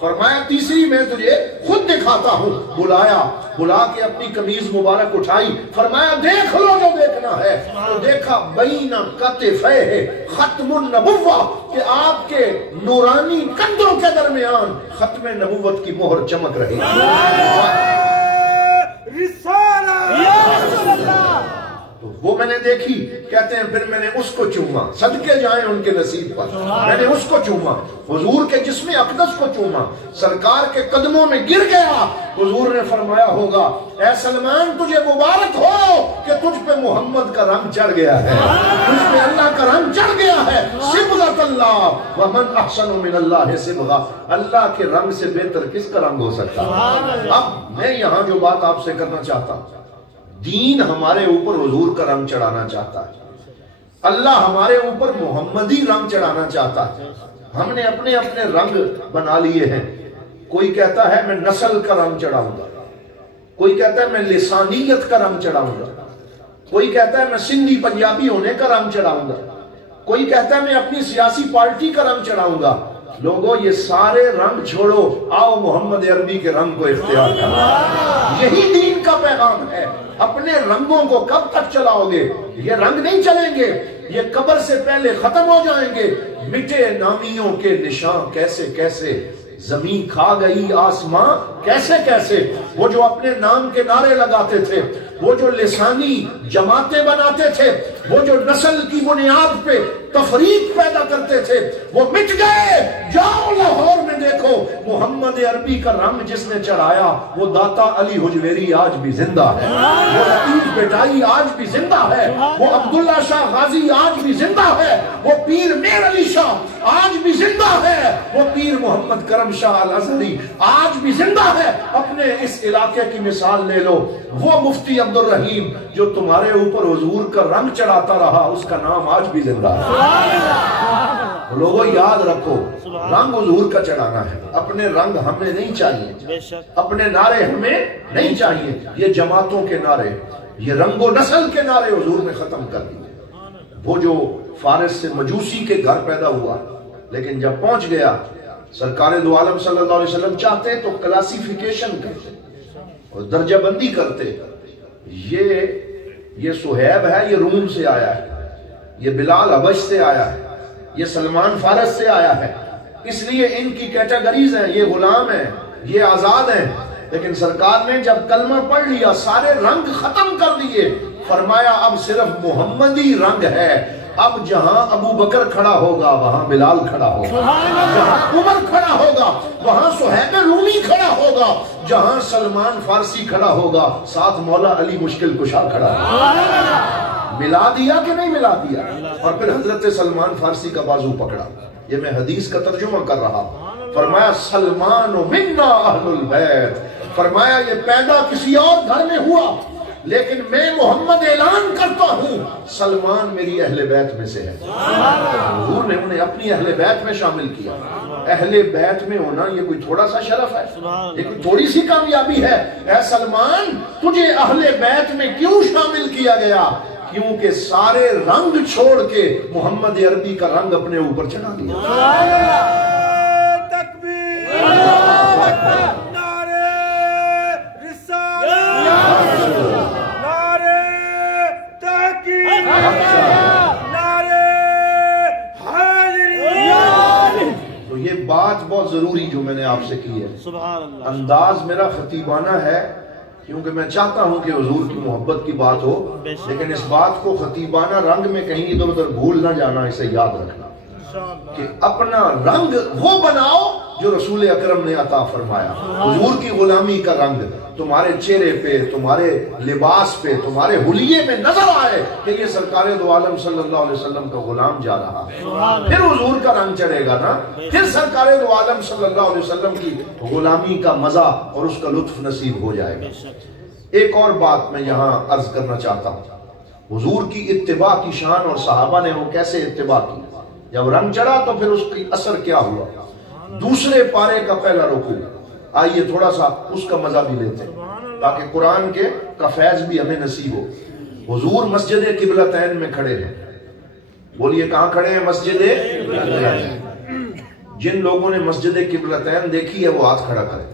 فرمایا تیسری میں تجھے خود دکھا دکھاتا ہوں. بلایا, بلا کے اپنی قمیض مبارک اٹھائی, فرمایا دیکھ لو جو دیکھنا ہے. تو دیکھا بین کتفیہ ختم النبوہ, کہ آپ کے نورانی کندھوں کے درمیان ختم نبوت کی مہر چمک رہی. تو وہ میں نے دیکھی. کہتے ہیں پھر میں نے اس کو چوما, صدقے جائیں ان کے نصیب پر, میں نے اس کو چوما, حضور کے جسم اقدس کو چوما, سرکار کے قدموں میں گر گیا. حضور نے فرمایا ہوگا اے سلمان تجھے مبارک ہو کہ تجھ پہ محمد کا رنگ چڑھ گیا ہے, تجھ پہ اللہ کا رنگ چڑھ گیا ہے. صبغۃ اللہ ومن احسن من اللہ صبغہ, اللہ کے رنگ سے بہتر کس کا رنگ ہو سکتا ہے. اب میں یہاں جو بات آپ سے کرنا چاہتا ہوں, دین ہمارے اوپر حضور کا رنگ چڑھانا چاہتا ہے, اللہ ہمارے اوپر محمدی رنگ چڑھانا چاہتا ہے. ہم نے اپنے اپنے رنگ بنا لیے ہیں. کوئی کہتا ہے میں نسل کا رنگ چڑھاؤں گا, کوئی کہتا ہے میں لسانیت کا رنگ چڑھاؤں گا, کوئی کہتا ہے میں سندھی پنجابی ہونے کا رنگ چڑھاؤں گا, کوئی کہتا ہے میں اپنی سیاسی پارٹی کا رنگ چڑھاؤں گا. لوگوں یہ سارے رنگ چھوڑو, آؤ محمد عربی کے رنگ کو اختیار کرو. یہی دین کا پیغام ہے. اپنے رنگوں کو کب تک چلاؤ گے؟ یہ رنگ نہیں چلیں گے, یہ قبر سے پہلے ختم ہو جائیں گے. مٹے نامیوں کے نشان کیسے کیسے, زمین کھا گئی آسمان کیسے کیسے. وہ جو اپنے نام کے نعرے لگاتے تھے, وہ جو لسانی جماعتیں بناتے تھے, وہ جو نسل کی بنیاد پہ تفریق پیدا کرتے تھے, وہ مٹ گئے. جاؤ لاہور میں دیکھو, محمد عربی کا رنگ جس نے چڑھایا وہ داتا علی حجویری آج بھی زندہ ہے, وہ لطیف بٹائی آج بھی زندہ ہے, وہ عبداللہ شاہ غازی آج بھی زندہ ہے, وہ پیر میر علی شاہ آج بھی زندہ ہے, وہ پیر محمد کرم شاہ الازہری آج بھی زندہ ہے. اپنے اس علاقے کی مثال لے لو, وہ مفتی عبد الرحیم جو تمہارے اوپر حضور کا رنگ چڑھاتا رہا, اس کا نام آج بھی زندہ ہے. لوگوں یاد رکھو, رنگ حضور کا چڑھانا ہے. اپنے رنگ ہمیں نہیں چاہیے, اپنے نعرے ہمیں نہیں چاہیے. یہ جماعتوں کے نعرے, یہ رنگ و نسل کے نعرے حضور نے ختم کر دیے. وہ جو فارس سے مجوسی کے گھر پیدا ہوا, لیکن جب پہنچ گیا سرکار دو عالم صلی اللہ علیہ وسلم چاہتے تو کلاسیفیکیشن کرتے اور درجہ بندی کرتے. یہ سہیب ہے, یہ روم سے آیا ہے, یہ بلال حبش سے آیا ہے, یہ سلمان فارس سے آیا ہے, اس لیے ان کی کیٹیگریز ہیں, یہ غلام ہیں, یہ آزاد ہیں. لیکن سرکار نے جب کلمہ پڑھ لیا سارے رنگ ختم کر دیے. فرمایا اب صرف محمدی رنگ ہے. اب جہاں ابو بکر کھڑا ہوگا وہاں بلال کھڑا ہوگا, جہاں عمر کھڑا ہوگا وہاں سہیب رومی کھڑا ہوگا, جہاں سلمان فارسی کھڑا ہوگا ساتھ مولا علی مشکل کشا کھڑا ہوگا. ملا دیا کہ نہیں ملا دیا؟ اور پھر حضرت سلمان فارسی کا بازو پکڑا. یہ میں حدیث کا ترجمہ کر رہا. فرمایا سلمان منا اہل البیت, فرمایا یہ پیدا کسی اور گھر میں ہوا لیکن میں محمد اعلان کرتا ہوں سلمان میری اہل بیت میں سے ہے. حضور نے انہیں اپنی اہل بیت میں شامل کیا. اہل بیت میں ہونا یہ کوئی تھوڑا سا شرف ہے, یہ کوئی تھوڑی سی کامیابی ہے. اے سلمان تجھے اہل بیت میں کیوں شامل کیا گیا؟ کیونکہ سارے رنگ چھوڑ کے محمد عربی کا رنگ اپنے اوپر چڑھا دیا. تو یہ بات بہت ضروری جو میں نے آپ سے کی ہے. انداز میرا خطیبانہ ہے کیونکہ میں چاہتا ہوں کہ حضور کی محبت کی بات ہو, لیکن اس بات کو خطیبانہ رنگ میں کہیں ادھر ادھر بھول نہ جانا, اسے یاد رکھنا کہ اپنا رنگ وہ بناؤ جو رسول اکرم نے عطا فرمایا. حضور کی غلامی کا رنگ تمہارے چہرے پہ, تمہارے لباس پہ, تمہارے حلیے میں نظر آئے کہ یہ سرکار دو عالم صلی اللہ علیہ وسلم کا غلام جا رہا ہے. پھر حضور کا رنگ چڑھے گا نا, پھر سرکار دو عالم صلی اللہ علیہ وسلم کی غلامی کا مزہ اور اس کا لطف نصیب ہو جائے گا. ایک اور بات میں یہاں عرض کرنا چاہتا ہوں. حضور کی اتباع کی شان اور صحابہ نے وہ کیسے اتباع کی. جب رنگ چڑھا تو پھر اس کی اثر کیا ہوا. دوسرے پارے کا پہلا رکوع, آئیے تھوڑا سا اس کا مزہ بھی لیتے ہیں تاکہ قرآن کے کا فیض بھی ہمیں نصیب ہو. حضور مسجد قبلتین میں کھڑے ہیں. بولیے کہاں کھڑے ہیں؟ مسجد قبلتین. جن لوگوں نے مسجد قبلتین دیکھی ہے وہ ہاتھ کھڑا کرے.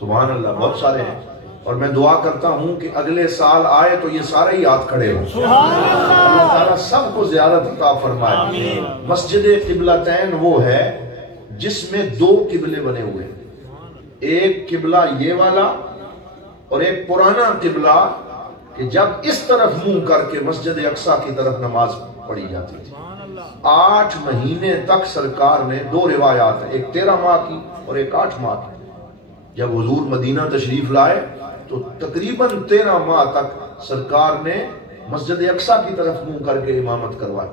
سبحان اللہ، بہت سارے ہیں، اور میں دعا کرتا ہوں کہ اگلے سال آئے تو یہ سارے ہی ہاتھ کھڑے ہوں، اللہ تعالیٰ سب کو زیارت عطا فرمائے۔ مسجد قبلتین وہ ہے جس میں دو قبلے بنے ہوئے ہیں، ایک قبلہ یہ والا اور ایک پرانا قبلہ کہ جب اس طرف منہ کر کے مسجد اقصی کی طرف نماز پڑھی جاتی تھی۔ 8 مہینے تک سرکار نے 2 روایات ہیں، ایک 13 ماہ کی اور ایک 8 ماہ کی۔ جب حضور مدینہ تشریف لائے تو تقریباً 13 ماہ تک سرکار نے مسجد اقصی کی طرف منہ کر کے امامت کروائی۔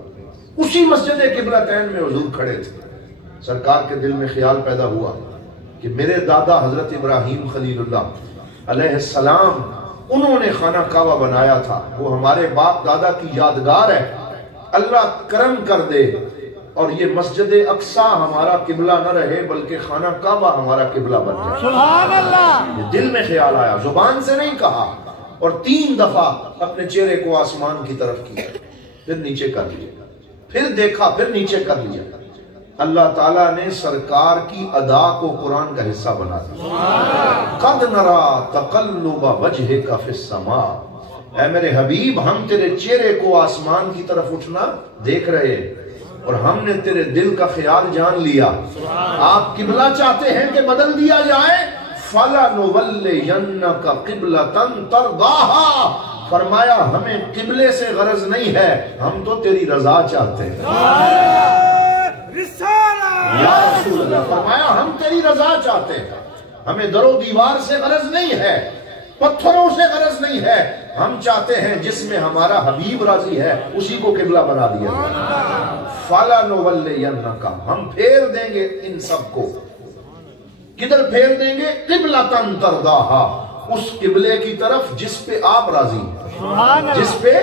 اسی مسجد قبلتین میں حضور کھڑے تھے۔ سرکار کے دل میں خیال پیدا ہوا کہ میرے دادا حضرت ابراہیم خلیل اللہ علیہ السلام، انہوں نے خانہ کعبہ بنایا تھا، وہ ہمارے باپ دادا کی یادگار ہے، اللہ کرم کر دے اور یہ مسجد اقصی ہمارا قبلہ نہ رہے بلکہ خانہ کعبہ ہمارا قبلہ بن جائے۔ سبحان اللہ! یہ دل میں خیال آیا، زبان سے نہیں کہا، اور 3 دفعہ اپنے چہرے کو آسمان کی طرف کیا، پھر نیچے کر لیا، پھر دیکھا، پھر نیچے کر لیا۔ اللہ تعالیٰ نے سرکار کی ادا کو قرآن کا حصہ بنا دیا۔ قد نرا تقلب وجہک فی السماء، اے میرے حبیب ہم تیرے چہرے کو آسمان کی طرف اٹھنا دیکھ رہے اور ہم نے تیرے دل کا خیال جان لیا۔ آپ قبلہ چاہتے ہیں کہ بدل دیا جائے، فَلَنُوَلِّيَنَّكَ قِبْلَةً تَرْضَاهَا، فرمایا ہمیں قبلے سے غرض نہیں ہے، ہم تو تیری رضا چاہتے ہیں۔ یا رسول اللہ، فرمایا ہم تیری رضا چاہتے ہیں، ہمیں در و دیوار سے غرض نہیں ہے، پتھروں سے غرض نہیں ہے، ہم چاہتے ہیں جس میں ہمارا حبیب راضی ہے اسی کو قبلہ بنا دیا جائے۔ فَلَنُوَلِّيَنَّكَ، ہم پھیر دیں گے ان سب کو، کدھر پھیر دیں گے؟ قِبْلَةً تَرْضَاهَا، اس قبلے کی طرف جس پہ آپ راضی ہیں، جس پہ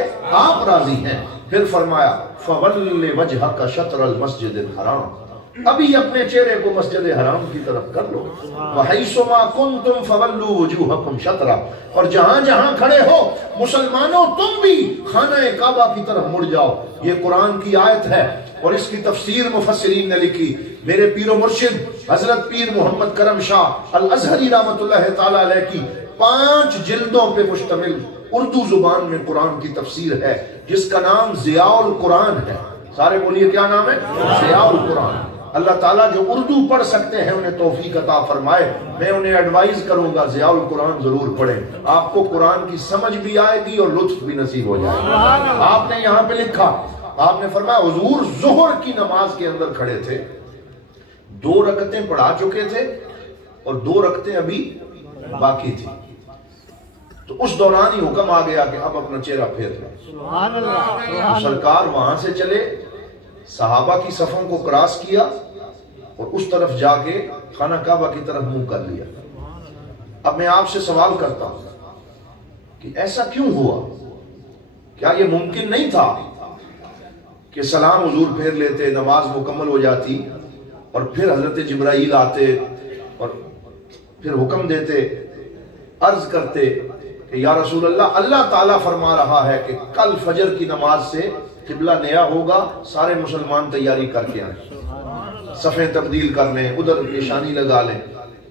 آپ راضی ہیں۔ پھر فرمایا فَوَلِّ وَجْهَكَ شَطْرَ الْمَسْجِدِ الْحَرَامِ، ابھی اپنے چہرے کو مسجد حرام کی طرف کر لو۔ وَحَيْثُ مَا كُنْتُمْ فَوَلُّوا وُجُوهَكُمْ شَطْرَهُ، اور جہاں جہاں کھڑے ہو مسلمانوں تم بھی خانہ کعبہ کی طرف مڑ جاؤ۔ یہ قرآن کی آیت ہے اور اس کی تفسیر مفسرین نے لکھی۔ میرے پیر و مرشد حضرت پیر محمد کرم شاہ الازہری رحمۃ اللہ تعالی علیہ کی 5 جلدوں پہ مشتمل اردو زبان میں قرآن کی تفسیر ہے جس کا نام ضیاء القرآن ہے۔ سارے بولیے کیا نام ہے؟ ضیاء القرآن۔ اللہ تعالیٰ جو اردو پڑھ سکتے ہیں انہیں توفیق عطا فرمائے۔ میں انہیں ایڈوائز کروں گا ضیاء القرآن ضرور پڑھیں، آپ کو قرآن کی سمجھ بھی آئے گی اور لطف بھی نصیب ہو جائے گا۔ آپ نے یہاں پہ لکھا، آپ نے فرمایا حضور ظہر کی نماز کے اندر کھڑے تھے، 2 رکعتیں پڑھا چکے تھے اور 2 رکعتیں ابھی باقی تھی، تو اس دوران ہی حکم آ گیا کہ اب اپنا چہرہ پھیر لیں۔ سرکار وہاں سے چلے، صحابہ کی صفوں کو کراس کیا اور اس طرف جا کے خانہ کعبہ کی طرف منہ کر لیا۔ اب میں آپ سے سوال کرتا ہوں کہ ایسا کیوں ہوا؟ کیا یہ ممکن نہیں تھا کہ سلام حضور پھیر لیتے، نماز مکمل ہو جاتی اور پھر حضرت جبرائیل آتے اور پھر حکم دیتے، عرض کرتے کہ یا رسول اللہ، اللہ تعالیٰ فرما رہا ہے کہ کل فجر کی نماز سے قبلہ نیا ہوگا، سارے مسلمان تیاری کر کے آئیں، صفیں تبدیل کر لیں، ادھر نشانی لگا لیں۔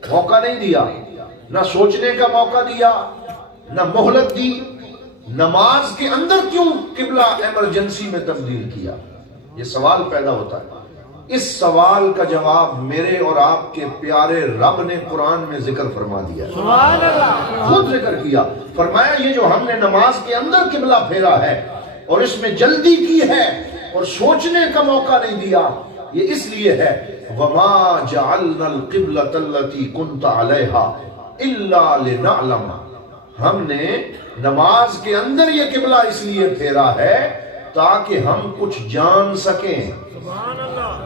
موقع نہیں دیا، نہ سوچنے کا موقع دیا، نہ مہلت دی۔ نماز کے اندر کیوں قبلہ ایمرجنسی میں تبدیل کیا؟ یہ سوال پیدا ہوتا ہے۔ اس سوال کا جواب میرے اور آپ کے پیارے رب نے قرآن میں ذکر فرما دیا، خود ذکر کیا، فرمایا یہ جو ہم نے نماز کے اندر قبلہ پھیرا ہے اور اس میں جلدی کی ہے اور سوچنے کا موقع نہیں دیا، یہ اس لیے ہے وَمَا جَعَلْنَا الْقِبْلَةَ الَّتِي كُنْتَ عَلَيْهَا إِلَّا لِنَعْلَمَ، ہم نے نماز کے اندر یہ قبلہ اس لیے پھیرا ہے تاکہ ہم کچھ جان سکیں۔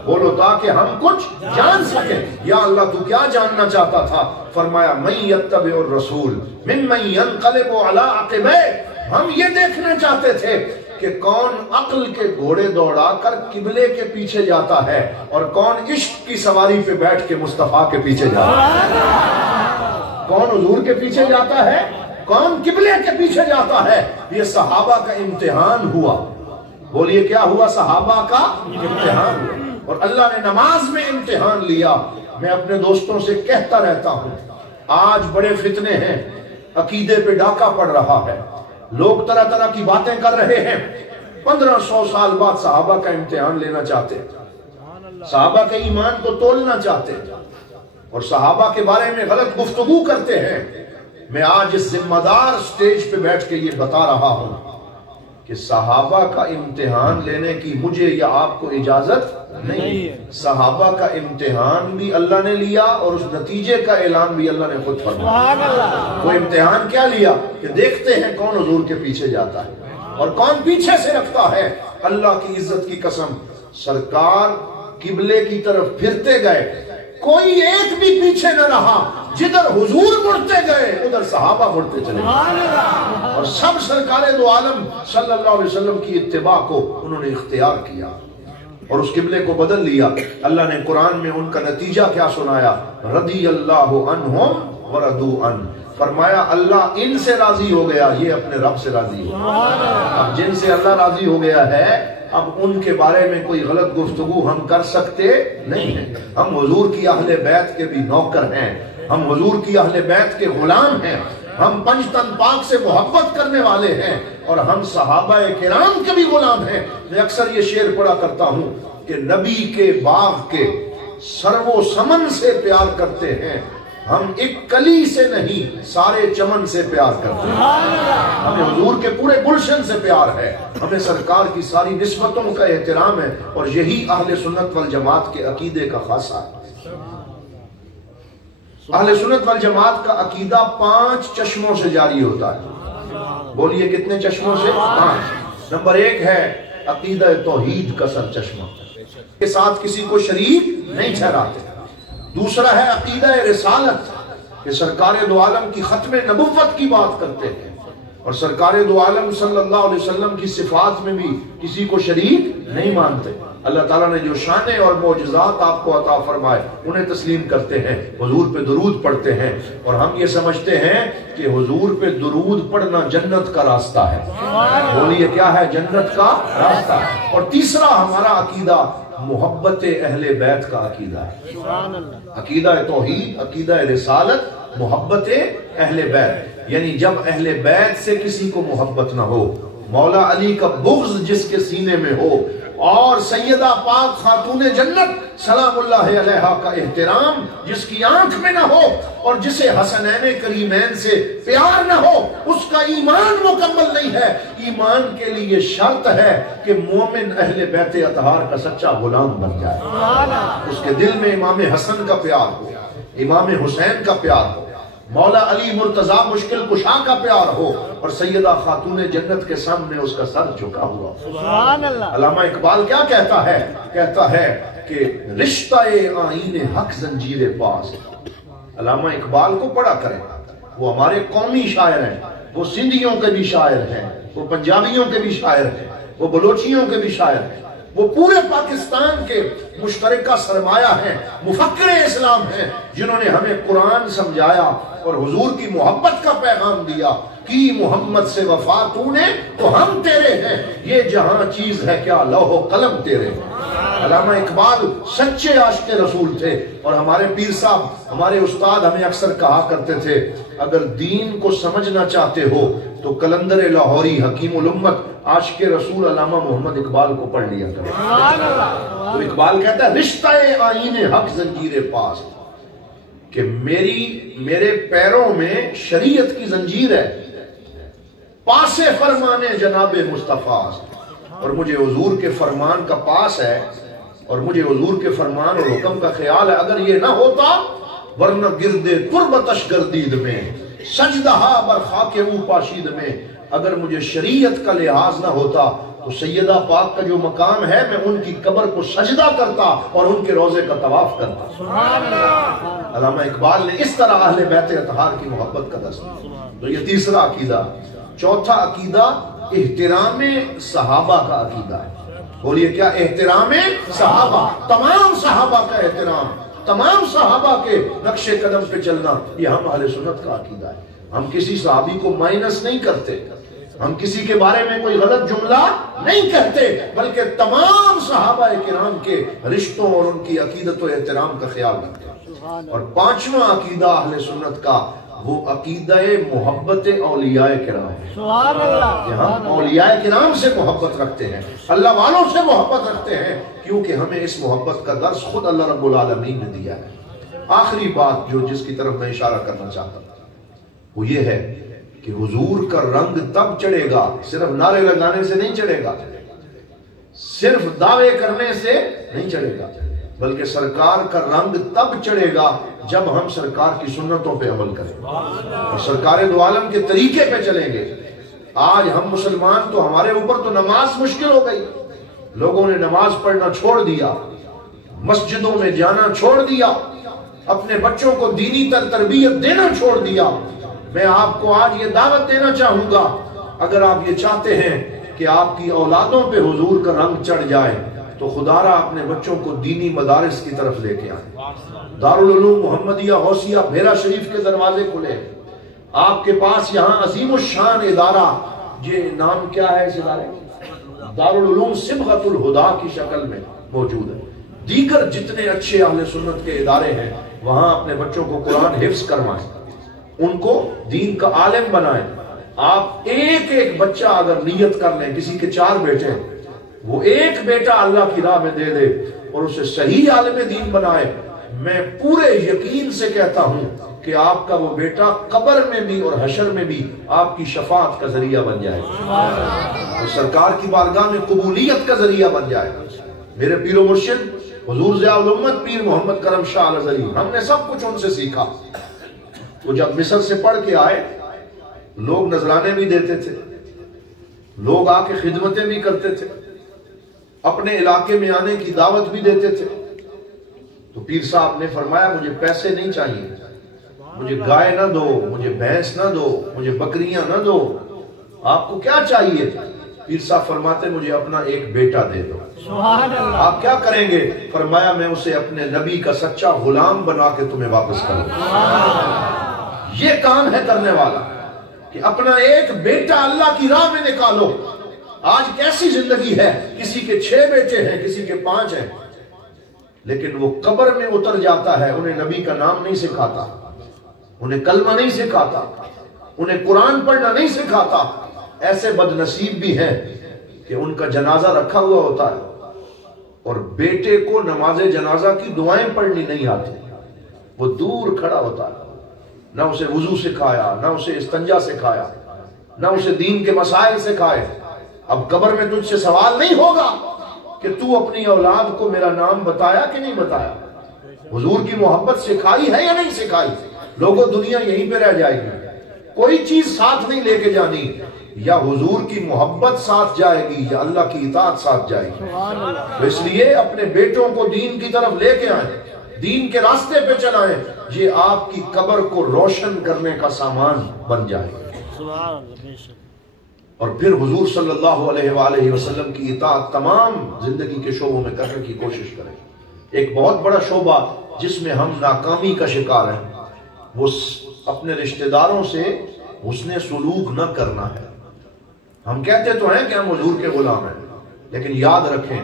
بولو، تاکہ ہم کچھ جان سکیں۔ یا اللہ تو کیا جاننا چاہتا تھا؟ فرمایا مَن يَتَّبِعُ الرَّسُولَ مِمَّن يَنقَلِبُ عَلَىٰ عَقِبَيْهِ، ہم یہ دیکھنا چاہتے تھے کہ کون عقل کے گھوڑے دوڑا کر قبلے کے پیچھے جاتا ہے اور کون عشق کی سواری پہ بیٹھ کے مصطفیٰ کے پیچھے جاتا ہے، کون حضور کے پیچھے جاتا ہے، کون قبلے کے پیچھے جاتا ہے۔ یہ صحابہ کا امتحان ہوا۔ بولیے کیا ہوا؟ صحابہ کا امتحان ہوا، اور اللہ نے نماز میں امتحان لیا۔ میں اپنے دوستوں سے کہتا رہتا ہوں آج بڑے فتنے ہیں، عقیدے پہ ڈاکہ پڑ رہا ہے، لوگ طرح طرح کی باتیں کر رہے ہیں۔ 1500 سال بعد صحابہ کا امتحان لینا چاہتے ہیں، صحابہ کے ایمان کو تولنا چاہتے ہیں اور صحابہ کے بارے میں غلط گفتگو کرتے ہیں۔ میں آج اس ذمہ دار سٹیج پہ بیٹھ کے یہ بتا رہا ہوں کہ صحابہ کا امتحان لینے کی مجھے یا آپ کو اجازت نہیں ہے۔ صحابہ کا امتحان بھی اللہ نے لیا اور اس نتیجے کا اعلان بھی اللہ نے خود فرمایا۔ وہ امتحان کیا لیا کہ دیکھتے ہیں کون حضور کے پیچھے جاتا ہے اور کون پیچھے سے رکھتا ہے۔ اللہ کی عزت کی قسم، سرکار قبلے کی طرف پھرتے گئے، کوئی ایک بھی پیچھے نہ رہا، جدھر حضور مڑتے گئے ادھر صحابہ مڑتے چلے گئے اور سب سرکار دو عالم صلی اللہ علیہ وسلم کی اتباع کو انہوں نے اختیار کیا اور اس قبلے کو بدل لیا۔ اللہ نے قرآن میں ان کا نتیجہ کیا سنایا؟ رضی اللہ عنہم ورضوا عنہ، فرمایا اللہ ان سے راضی ہو گیا، یہ اپنے رب سے راضی ہو گیا۔ اب جن سے اللہ راضی ہو گیا ہے، اب ان کے بارے میں کوئی غلط گفتگو ہم کر سکتے نہیں ہیں۔ ہم حضور کی اہل بیت کے بھی نوکر ہیں، ہم حضور کی اہل بیت کے غلام ہیں، ہم پنج تن پاک سے محبت کرنے والے ہیں اور ہم صحابہ کرام کے بھی غلام ہیں۔ میں اکثر یہ شعر پڑھا کرتا ہوں کہ نبی کے باغ کے سرو و سمن سے پیار کرتے ہیں، ہم ایک کلی سے نہیں سارے چمن سے پیار کرتے ہیں۔ ہمیں حضور کے پورے گلشن سے پیار ہے، ہمیں سرکار کی ساری نسبتوں کا احترام ہے اور یہی اہل سنت والجماعت کے عقیدے کا خاصہ ہے۔ اہل سنت والجماعت کا عقیدہ 5 چشموں سے جاری ہوتا ہے۔ بولیے کتنے چشموں سے؟ 5۔ نمبر 1 ہے عقیدہ توحید کا سر چشمہ، کے ساتھ کسی کو شریک نہیں ٹھہراتے۔ دوسرا ہے عقیدہ رسالت، کہ سرکار دو عالم کی ختم نبوت کی بات کرتے ہیں اور سرکار دو عالم صلی اللہ علیہ وسلم کی صفات میں بھی کسی کو شریک نہیں مانتے۔ اللہ تعالیٰ نے جو شانیں اور معجزات آپ کو عطا فرمائے انہیں تسلیم کرتے ہیں، حضور پہ درود پڑھتے ہیں اور ہم یہ سمجھتے ہیں کہ حضور پہ درود پڑھنا جنت کا راستہ ہے۔ بولیے کیا ہے؟ جنت کا راستہ۔ اور تیسرا ہمارا عقیدہ محبت اہل بیت کا عقیدہ ہے، عقیدہ توحید، عقیدہ رسالت، محبت اہل بیت، یعنی جب اہل بیت سے کسی کو محبت نہ ہو، مولا علی کا بغض جس کے سینے میں ہو اور سیدہ پاک خاتون جنت سلام اللہ علیہا کا احترام جس کی آنکھ میں نہ ہو اور جسے حسنین کریمین سے پیار نہ ہو، اس کا ایمان مکمل نہیں ہے۔ ایمان کے لیے شرط ہے کہ مومن اہل بیت اطہار کا سچا غلام بن جائے، اس کے دل میں امام حسن کا پیار ہو، امام حسین کا پیار ہو، مولا علی مرتضیٰ مشکل کشا کا پیار ہو اور سیدہ خاتون جنت کے سامنے اس کا سر جھکا ہوا۔ سبحان اللہ۔ علامہ اقبال کیا کہتا ہے؟ کہتا ہے کہ رشتہ آئین حق زنجیر پاس۔ علامہ اقبال کو پڑھا کریں، وہ ہمارے قومی شاعر ہیں، وہ سندھیوں کے بھی شاعر ہیں، وہ پنجابیوں کے بھی شاعر ہیں، وہ بلوچیوں کے بھی شاعر ہیں، وہ پورے پاکستان کے مشترکہ سرمایہ ہیں، مفکر اسلام ہیں، جنہوں نے ہمیں قرآن سمجھایا اور حضور کی محبت کا پیغام دیا۔ کی محمد سے وفا تو نے تو ہم تیرے ہیں، یہ جہاں چیز ہے کیا لوح و قلم تیرے ہیں۔ علامہ اقبال سچے عاشق رسول تھے اور ہمارے پیر صاحب، ہمارے استاد ہمیں اکثر کہا کرتے تھے اگر دین کو سمجھنا چاہتے ہو تو کلندر لاہوری حکیم الامت عاشق رسول علامہ محمد اقبال کو پڑھ لیا کرے۔ تو اقبال کہتا ہے رشتہ آئین حق زنجیر پاس، کہ میرے پیروں میں شریعت کی زنجیر ہے، پاسے فرمانے جناب مصطفیٰ، اور مجھے حضور کے فرمان کا پاس ہے اور مجھے حضور کے فرمان اور حکم کا خیال ہے۔ اگر یہ نہ ہوتا ورنہ گردے تربتش گردید میں سجدہ بر خاک او پاشید میں، اگر مجھے شریعت کا لحاظ نہ ہوتا تو سیدہ پاک کا جو مقام ہے میں ان کی قبر کو سجدہ کرتا اور ان کے روزے کا طواف کرتا۔ علامہ اقبال نے اس طرح اہل بیت اطہار کی محبت کا درس دیا۔ تو یہ تیسرا عقیدہ۔ چوتھا عقیدہ احترام صحابہ کا عقیدہ ہے۔ بولیے کیا؟ احترام صحابہ، تمام صحابہ کا احترام، تمام صحابہ کے نقش قدم پہ چلنا، یہ ہم اہل سنت کا عقیدہ ہے۔ ہم کسی صحابی کو مائنس نہیں کرتے، ہم کسی کے بارے میں کوئی غلط جملہ نہیں کہتے، بلکہ تمام صحابہ کرام کے رشتوں اور ان کی عقیدت و احترام کا خیال رکھتے ہیں۔ اور پانچواں عقیدہ اہل سنت کا وہ عقیدہ محبت اولیاء کرام ہے کہ ہم اولیاء کرام سے محبت رکھتے ہیں، اللہ والوں سے محبت رکھتے ہیں، کیونکہ ہمیں اس محبت کا درس خود اللہ رب العالمین نے دیا ہے۔ آخری بات جس کی طرف میں اشارہ کرنا چاہتا ہوں وہ یہ ہے کہ حضور کا رنگ تب چڑھے گا، صرف نعرے لگانے سے نہیں چڑھے گا، صرف دعوے کرنے سے نہیں چڑھے گا، بلکہ سرکار کا رنگ تب چڑھے گا جب ہم سرکار کی سنتوں پہ عمل کریں اور سرکار دو عالم کے طریقے پہ چلیں گے۔ آج ہم مسلمان تو ہمارے اوپر تو نماز مشکل ہو گئی، لوگوں نے نماز پڑھنا چھوڑ دیا، مسجدوں میں جانا چھوڑ دیا، اپنے بچوں کو دینی تربیت دینا چھوڑ دیا۔ میں آپ کو آج یہ دعوت دینا چاہوں گا، اگر آپ یہ چاہتے ہیں کہ آپ کی اولادوں پہ حضور کا رنگ چڑھ جائے تو خدا را اپنے بچوں کو دینی مدارس کی طرف لے کے آئیں۔ دارالعلوم محمدیہ غوثیہ بھیرا شریف کے دروازے کھلے، آپ کے پاس یہاں عظیم الشان ادارہ، یہ نام کیا ہے اس ادارے؟ دارالعلوم صبغۃ الہدیٰ کی شکل میں موجود ہے۔ دیگر جتنے اچھے اہل سنت کے ادارے ہیں وہاں اپنے بچوں کو قرآن حفظ کروائیں، ان کو دین کا عالم بنائیں۔ آپ ایک ایک بچہ اگر نیت کر لیں، کسی کے 4 بیٹے ہیں، وہ ایک بیٹا اللہ کی راہ میں دے دے اور اسے صحیح عالم دین بنائے، میں پورے یقین سے کہتا ہوں کہ آپ کا وہ بیٹا قبر میں بھی اور حشر میں بھی آپ کی شفاعت کا ذریعہ بن جائے گا اور سرکار کی بارگاہ میں قبولیت کا ذریعہ بن جائے گا۔ میرے پیر و مرشد حضور ضیاء الامت پیر محمد کرم شاہ الازہری، ہم نے سب کچھ ان سے سیکھا۔ وہ جب مصر سے پڑھ کے آئے، لوگ نذرانے بھی دیتے تھے، لوگ آ کے خدمتیں بھی کرتے تھے، اپنے علاقے میں آنے کی دعوت بھی دیتے تھے۔ تو پیر صاحب نے فرمایا مجھے پیسے نہیں چاہیے، مجھے گائے نہ دو، مجھے بھینس نہ دو، مجھے بکریاں نہ دو، آپ کو کیا چاہیے؟ پیر صاحب فرماتے مجھے اپنا ایک بیٹا دے دو۔ آپ کیا کریں گے؟ فرمایا میں اسے اپنے نبی کا سچا غلام بنا کے تمہیں واپس کروں۔ یہ کام ہے کرنے والا کہ اپنا ایک بیٹا اللہ کی راہ میں نکالو۔ آج کیسی زندگی ہے، کسی کے 6 بیٹے ہیں، کسی کے 5 ہیں، لیکن وہ قبر میں اتر جاتا ہے، انہیں نبی کا نام نہیں سکھاتا، انہیں کلمہ نہیں سکھاتا، انہیں قرآن پڑھنا نہیں سکھاتا۔ ایسے بد نصیب بھی ہیں کہ ان کا جنازہ رکھا ہوا ہوتا ہے اور بیٹے کو نماز جنازہ کی دعائیں پڑھنی نہیں آتی، وہ دور کھڑا ہوتا ہے، نہ اسے وضو سکھایا، نہ اسے استنجا سکھایا، نہ اسے دین کے مسائل سکھائے۔ اب قبر میں تجھ سے سوال نہیں ہوگا کہ تو اپنی اولاد کو میرا نام بتایا کہ نہیں بتایا، حضور کی محبت سکھائی ہے یا نہیں سکھائی۔ لوگوں دنیا یہیں پہ رہ جائے گی، کوئی چیز ساتھ نہیں لے کے جانی، یا حضور کی محبت ساتھ جائے گی یا اللہ کی اطاعت ساتھ جائے گی۔ تو اس لیے اپنے بیٹوں کو دین کی طرف لے کے آئیں، دین کے راستے پہ چلائیں، یہ آپ کی قبر کو روشن کرنے کا سامان بن جائے گا۔ اور پھر حضور صلی اللہ علیہ وآلہ وسلم کی اطاعت تمام زندگی کے شعبوں میں کرنے کی کوشش کریں۔ ایک بہت بڑا شعبہ جس میں ہم ناکامی کا شکار ہیں وہ اپنے رشتہ داروں سے حسن سلوک نہ کرنا ہے۔ ہم کہتے تو ہیں کہ ہم حضور کے غلام ہیں، لیکن یاد رکھیں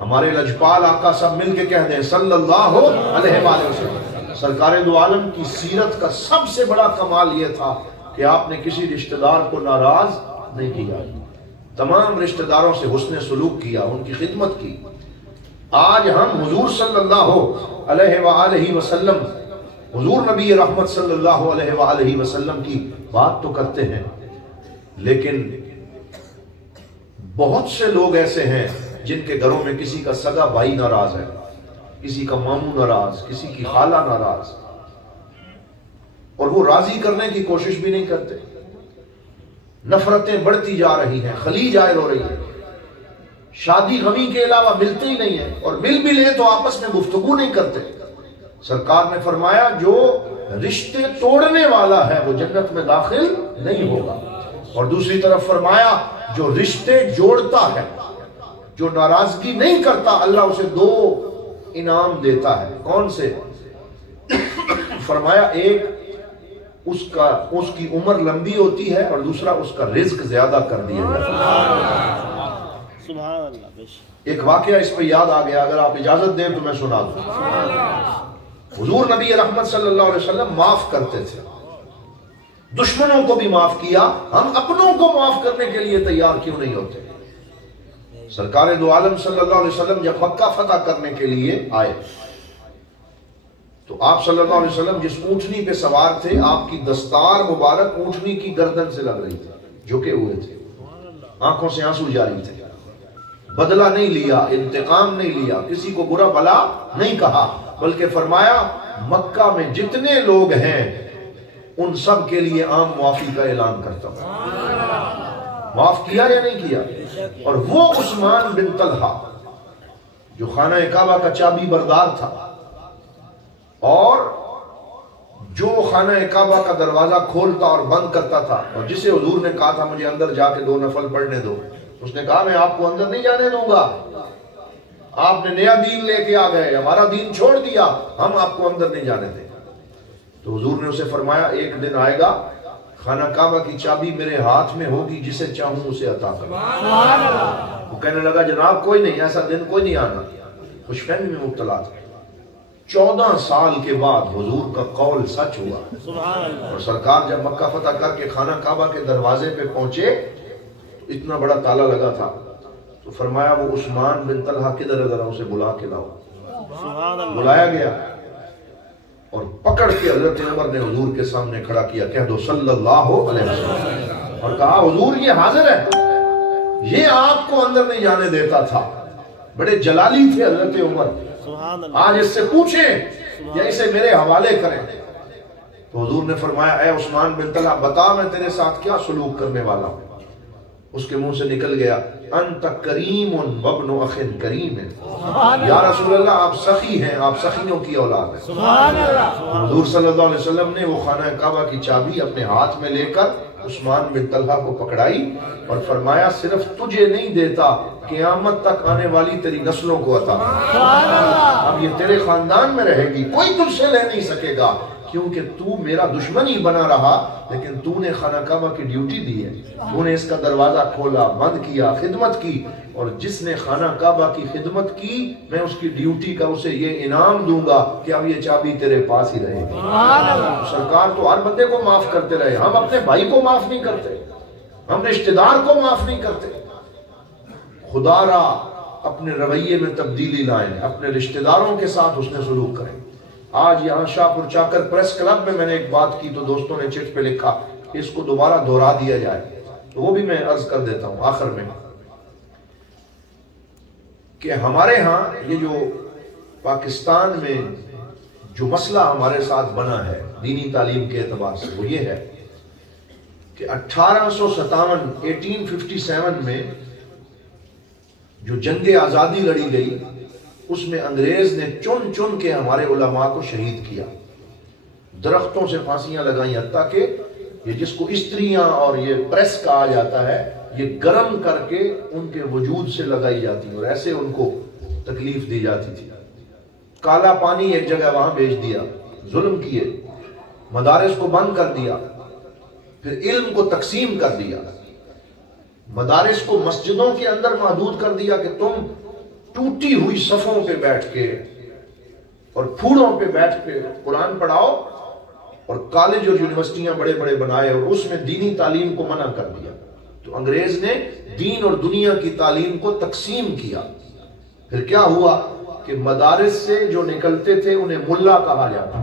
ہمارے لجپال آقا سب مل کے کہہ دیں صلی اللہ علیہ وآلہ وسلم، سرکار دو عالم کی سیرت کا سب سے بڑا کمال یہ تھا کہ آپ نے کسی رشتہ دار کو ناراض نہیں کیا، تمام رشتہ داروں سے حسن سلوک کیا، ان کی خدمت کی۔ آج ہم حضور صلی اللہ علیہ وآلہ وسلم، حضور نبی رحمت صلی اللہ علیہ وآلہ وسلم کی بات تو کرتے ہیں، لیکن بہت سے لوگ ایسے ہیں جن کے گھروں میں کسی کا سگا بھائی ناراض ہے، کسی کا ماموں ناراض، کسی کی خالہ ناراض، اور وہ راضی کرنے کی کوشش بھی نہیں کرتے۔ نفرتیں بڑھتی جا رہی ہیں، خلیج عائر ہو رہی ہے، شادی غمی کے علاوہ ملتے ہی نہیں ہیں، اور مل بھی لیں تو آپس میں گفتگو نہیں کرتے۔ سرکار نے فرمایا جو رشتے توڑنے والا ہے وہ جنت میں داخل نہیں ہوگا، اور دوسری طرف فرمایا جو رشتے جوڑتا ہے، جو ناراضگی نہیں کرتا، اللہ اسے 2 انعام دیتا ہے۔ کون سے؟ فرمایا ایک اس کی عمر لمبی ہوتی ہے، اور دوسرا اس کا رزق زیادہ کر دیا جاتا ہے۔ ایک واقعہ اس پہ یاد آ گیا، اگر آپ اجازت دیں تو میں سنا دوں۔ حضور نبی رحمت صلی اللہ علیہ وسلم معاف کرتے تھے، دشمنوں کو بھی معاف کیا، ہم اپنوں کو معاف کرنے کے لیے تیار کیوں نہیں ہوتے؟ سرکار دو عالم صلی اللہ علیہ وسلم جب مکہ فتح کرنے کے لیے آئے تو آپ صلی اللہ علیہ وسلم جس اونٹنی پہ سوار تھے، آپ کی دستار مبارک اونٹنی کی گردن سے لگ رہی تھی، جھکے ہوئے تھے، آنکھوں سے آنسو جاری تھے، بدلہ نہیں لیا، انتقام نہیں لیا، کسی کو برا بھلا نہیں کہا، بلکہ فرمایا مکہ میں جتنے لوگ ہیں ان سب کے لیے عام معافی کا اعلان کرتا ہوں۔ معاف کیا یا نہیں کیا؟ اور وہ عثمان بن طلحہ جو خانہ کعبہ کا چابی بردار تھا اور جو خانہ کعبہ کا دروازہ کھولتا اور بند کرتا تھا، اور جسے حضور نے کہا تھا مجھے اندر جا کے 2 نفل پڑھنے دو، اس نے کہا میں آپ کو اندر نہیں جانے دوں گا، آپ نے نیا دین لے کے آ گئے، ہمارا دین چھوڑ دیا، ہم آپ کو اندر نہیں جانے دیں۔ تو حضور نے اسے فرمایا ایک دن آئے گا خانہ کعبہ کی چابی میرے ہاتھ میں ہوگی، جسے چاہوں اسے عطا کروں۔ وہ کہنے لگا جناب کوئی نہیں، ایسا دن کوئی نہیں آنا، خوش فہمی میں مبتلا تھا۔ 14 سال کے بعد حضور کا قول سچ ہوا، اور سرکار جب مکہ فتح کر کے خانہ کعبہ کے دروازے پہ پہنچے تو اتنا بڑا تالا لگا تھا، تو فرمایا وہ عثمان بن طلحہ کدھر ہے، ذرا اسے بلا کے لاؤ۔ بلایا گیا اور پکڑ کے حضرت عمر نے حضور کے سامنے کھڑا کیا، کہہ دو صلی اللہ علیہ وسلم، اور کہا حضور یہ حاضر ہے، یہ آپ کو اندر نہیں جانے دیتا تھا۔ بڑے جلالی تھے حضرت عمر، آج اس سے پوچھیں یا اسے میرے حوالے کریں۔ تو حضور نے فرمایا اے عثمان بن طلحہ بتا میں تیرے ساتھ کیا سلوک کرنے والا ہوں۔ اس کے منہ سے نکل گیا انت کریم وابن اخ کریم، یا رسول اللہ آپ سخی ہیں، آپ سخیوں کی اولاد ہیں۔ حضور صلی اللہ علیہ وسلم نے وہ خانہ کعبہ کی چابی اپنے ہاتھ میں لے کر عثمان بن طلحہ کو پکڑائی اور فرمایا صرف تجھے نہیں دیتا، قیامت تک آنے والی تیری نسلوں کو عطا، اب یہ تیرے خاندان میں رہے گی، کوئی تجھ سے لے نہیں سکے گا، کیونکہ تو میرا دشمن ہی بنا رہا، لیکن تو نے خانہ کعبہ کی ڈیوٹی دی ہے، تو نے اس کا دروازہ کھولا، بند کیا، خدمت کی، اور جس نے خانہ کعبہ کی خدمت کی میں اس کی ڈیوٹی کا اسے یہ انعام دوں گا کہ اب یہ چابی تیرے پاس ہی رہے گی۔ سرکار تو ہر بندے کو معاف کرتے رہے، ہم اپنے بھائی کو معاف نہیں کرتے، ہم رشتہ دار کو معاف نہیں کرتے۔ خدا را اپنے رویے میں تبدیلی لائیں، اپنے رشتہ داروں کے ساتھ اس نے سلوک کریں۔ آج یہاں شاہپور چاکر پریس کلب میں نے ایک بات کی تو دوستوں نے چٹ پہ لکھا کہ اس کو دوبارہ دہرا دیا جائے، تو وہ بھی میں عرض کر دیتا ہوں آخر میں کہ ہمارے ہاں یہ جو پاکستان میں جو مسئلہ ہمارے ساتھ بنا ہے دینی تعلیم کے اعتبار سے، وہ یہ ہے کہ 1857 میں جو جنگ آزادی لڑی گئی اس میں انگریز نے چن چن کے ہمارے علماء کو شہید کیا، درختوں سے پھانسیاں لگائیں، حتیٰ کہ یہ جس کو استریاں اور یہ پریس کہا جاتا ہے یہ گرم کر کے ان کے وجود سے لگائی جاتی اور ایسے ان کو تکلیف دی جاتی تھی۔ کالا پانی ایک جگہ وہاں بھیج دیا، ظلم کیے، مدارس کو بند کر دیا، پھر علم کو تقسیم کر دیا، مدارس کو مسجدوں کے اندر محدود کر دیا کہ تم ٹوٹی ہوئی صفوں پہ بیٹھ کے اور پھوڑوں پہ بیٹھ کے قرآن پڑھاؤ، اور کالج اور یونیورسٹیاں بڑے بڑے بنائے اور اس میں دینی تعلیم کو منع کر دیا۔ تو انگریز نے دین اور دنیا کی تعلیم کو تقسیم کیا۔ پھر کیا ہوا کہ مدارس سے جو نکلتے تھے انہیں ملا کہا جاتا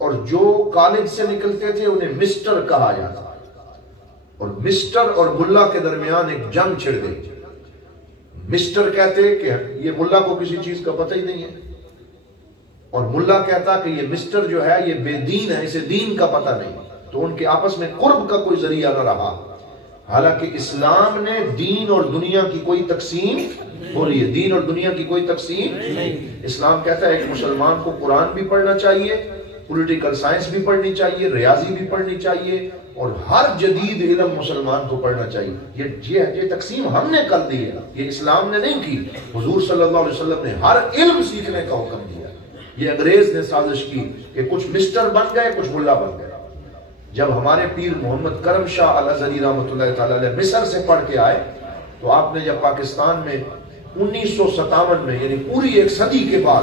اور جو کالج سے نکلتے تھے انہیں مسٹر کہا جاتا، اور مسٹر اور ملا کے درمیان ایک جنگ چھڑ گئی۔ مسٹر کہتے کہ یہ ملا کو کسی چیز کا پتہ ہی نہیں ہے، اور ملا کہتا کہ یہ مسٹر جو ہے یہ بے دین ہے، اسے دین کا پتہ نہیں، تو ان کے آپس میں قرب کا کوئی ذریعہ نہ رہا۔ حالانکہ اسلام نے دین اور دنیا کی کوئی تقسیم ہو رہی ہے، دین اور دنیا کی کوئی تقسیم نہیں۔ اسلام کہتا ہے ایک مسلمان کو قرآن بھی پڑھنا چاہیے، پولیٹیکل سائنس بھی پڑھنی چاہیے، ریاضی بھی پڑھنی چاہیے، اور ہر جدید علم مسلمان کو پڑھنا چاہیے۔ یہ تقسیم ہم نے کر دی ہے، یہ اسلام نے نہیں کی۔ حضور صلی اللہ علیہ وسلم نے ہر علم سیکھنے کا حکم دیا۔ یہ انگریز نے سازش کی کہ کچھ مسٹر بن گئے، کچھ ملا بن گئے۔ جب ہمارے پیر محمد کرم شاہ الازہری رحمۃ اللہ تعالی علیہ مصر سے پڑھ کے آئے تو آپ نے جب پاکستان میں 1957 میں یعنی پوری ایک صدی کے بعد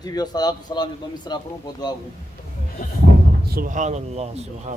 Tive o salatu salam de nome será por um pouco. Subhanallah, subhanallah.